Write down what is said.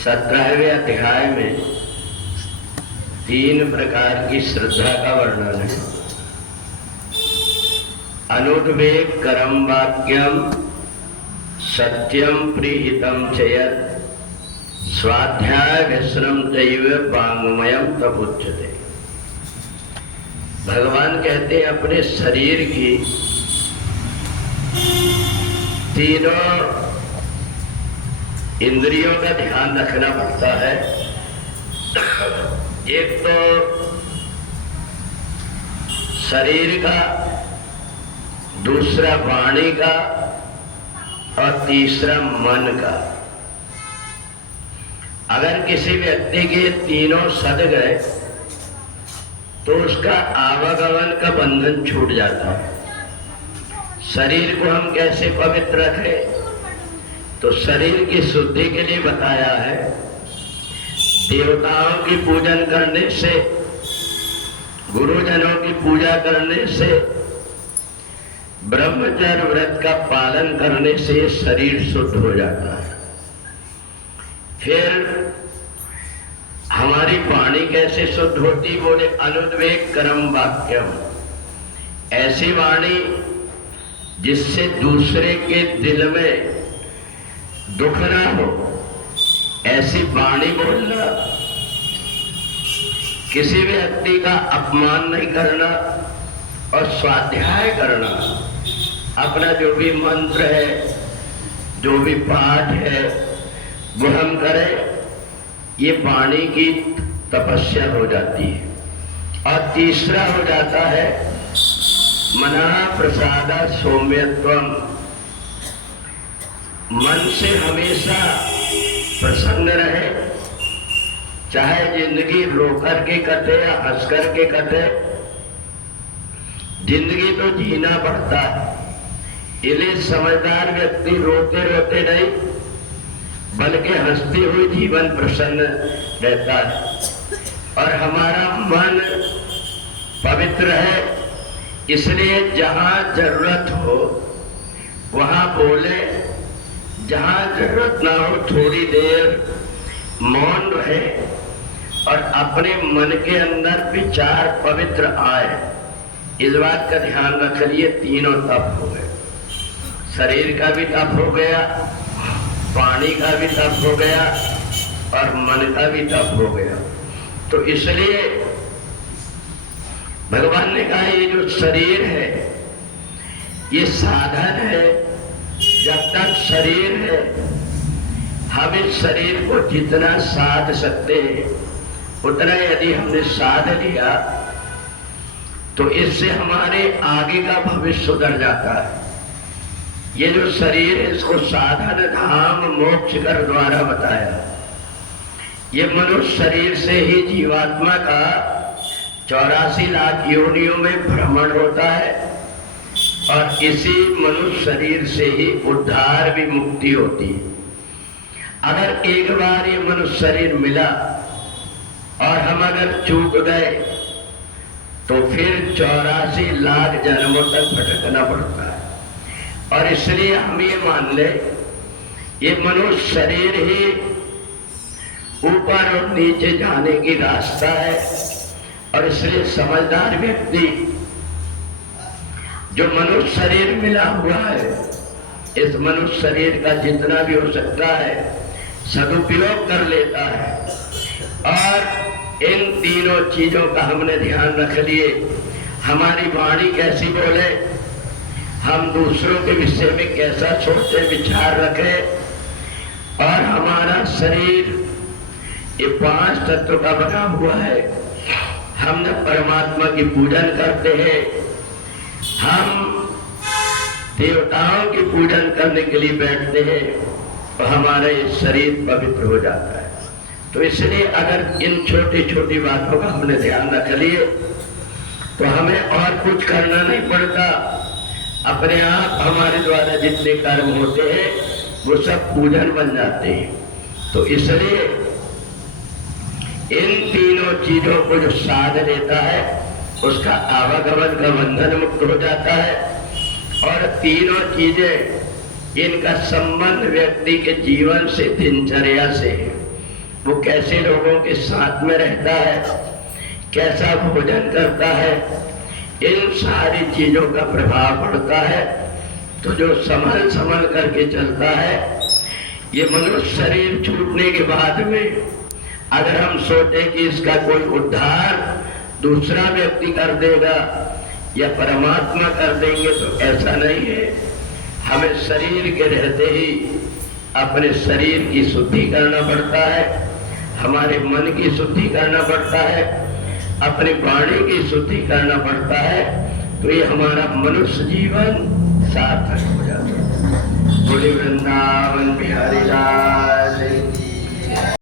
17वें अध्याय में 3 प्रकार की श्रद्धा का वर्णन है। अनुद्वेग करम वाक्यम सत्यम प्रीहितम चयत स्वाध्याय व्यसनम दैव वांगमयम तपुच्यते। भगवान कहते हैं अपने शरीर की तीनों इंद्रियों का ध्यान रखना पड़ता है। एक तो शरीर का, दूसरा वाणी का और तीसरा मन का। अगर किसी व्यक्ति के तीनों सद गए तो उसका आवागमन का बंधन छूट जाता है। शरीर को हम कैसे पवित्र रखें? तो शरीर की शुद्धि के लिए बताया है, देवताओं की पूजन करने से, गुरुजनों की पूजा करने से, ब्रह्मचर्य व्रत का पालन करने से शरीर शुद्ध हो जाता है। फिर हमारी वाणी कैसे शुद्ध होती? बोले अनुद्वेग करम वाक्यम। ऐसी वाणी जिससे दूसरे के दिल में दुख ना हो, ऐसी वाणी बोलना। किसी व्यक्ति का अपमान नहीं करना और स्वाध्याय करना। अपना जो भी मंत्र है, जो भी पाठ है, वो हम करें, ये वाणी की तपस्या हो जाती है। और तीसरा हो जाता है मना प्रसादा सौम्यत्वम। मन से हमेशा प्रसन्न रहे, चाहे जिंदगी रोकर के कटे या हंस कर के कटे। जिंदगी तो जीना पड़ता है, इसलिए समझदार व्यक्ति रोते रोते नहीं बल्कि हंसती हुई जीवन प्रसन्न रहता है। और हमारा मन पवित्र है, इसलिए जहां जरूरत हो वहां बोले, जहां जरूरत ना हो थोड़ी देर मौन रहे और अपने मन के अंदर विचार पवित्र आए। इस बात का ध्यान रख लिए। तीनों तप हो गए, शरीर का भी तप हो गया, वाणी का भी तप हो गया और मन का भी तप हो गया। तो इसलिए भगवान ने कहा ये जो शरीर है ये साधन है। जब तक शरीर है, हम इस शरीर को जितना साध सकते हैं उतना यदि हमने साध लिया तो इससे हमारे आगे का भविष्य सुधर जाता है। ये जो शरीर है इसको साधन धाम मोक्ष कर द्वारा बताया। ये मनुष्य शरीर से ही जीवात्मा का 84 लाख योनियों में भ्रमण होता है और इसी मनुष्य शरीर से ही उद्धार भी मुक्ति होती है। अगर एक बार ये मनुष्य शरीर मिला और हम अगर चूक गए तो फिर 84 लाख जन्मों तक भटकना पड़ता है। और इसलिए हम ये मान ले ये मनुष्य शरीर ही ऊपर और नीचे जाने की रास्ता है। और इसलिए समझदार व्यक्ति जो मनुष्य शरीर मिला हुआ है, इस मनुष्य शरीर का जितना भी हो सकता है सदुपयोग कर लेता है। और इन तीनों चीजों का हमने ध्यान रख लिए। हमारी वाणी कैसी बोले, हम दूसरों के विषय में कैसा सोचे विचार रखें, और हमारा शरीर ये 5 तत्व का बना हुआ है। हम न परमात्मा की पूजन करते हैं, हम देवताओं की पूजन करने के लिए बैठते हैं तो हमारा ये शरीर पवित्र हो जाता है। तो इसलिए अगर इन छोटी छोटी बातों का हमने ध्यान रख लिए तो हमें और कुछ करना नहीं पड़ता। अपने आप हमारे द्वारा जितने कर्म होते हैं वो सब पूजन बन जाते हैं। तो इसलिए इन तीनों चीजों को जो साध लेता है उसका आवागमन का बंधन मुक्त हो जाता है। और तीनों चीजें इनका संबंध व्यक्ति के जीवन से, दिनचर्या से है। वो कैसे लोगों के साथ में रहता है, कैसा भोजन करता है, इन सारी चीजों का प्रभाव पड़ता है। तो जो संभल संभल करके चलता है, ये मनुष्य शरीर छूटने के बाद में अगर हम सोचे कि इसका कोई उद्धार दूसरा व्यक्ति कर देगा या परमात्मा कर देंगे, तो ऐसा नहीं है। हमें शरीर के रहते ही अपने शरीर की शुद्धि करना पड़ता है, हमारे मन की शुद्धि करना पड़ता है, अपनी वाणी की शुद्धि करना पड़ता है। तो ये हमारा मनुष्य जीवन सार्थक हो जाता है। बोले वृंदावन बिहारी लाल।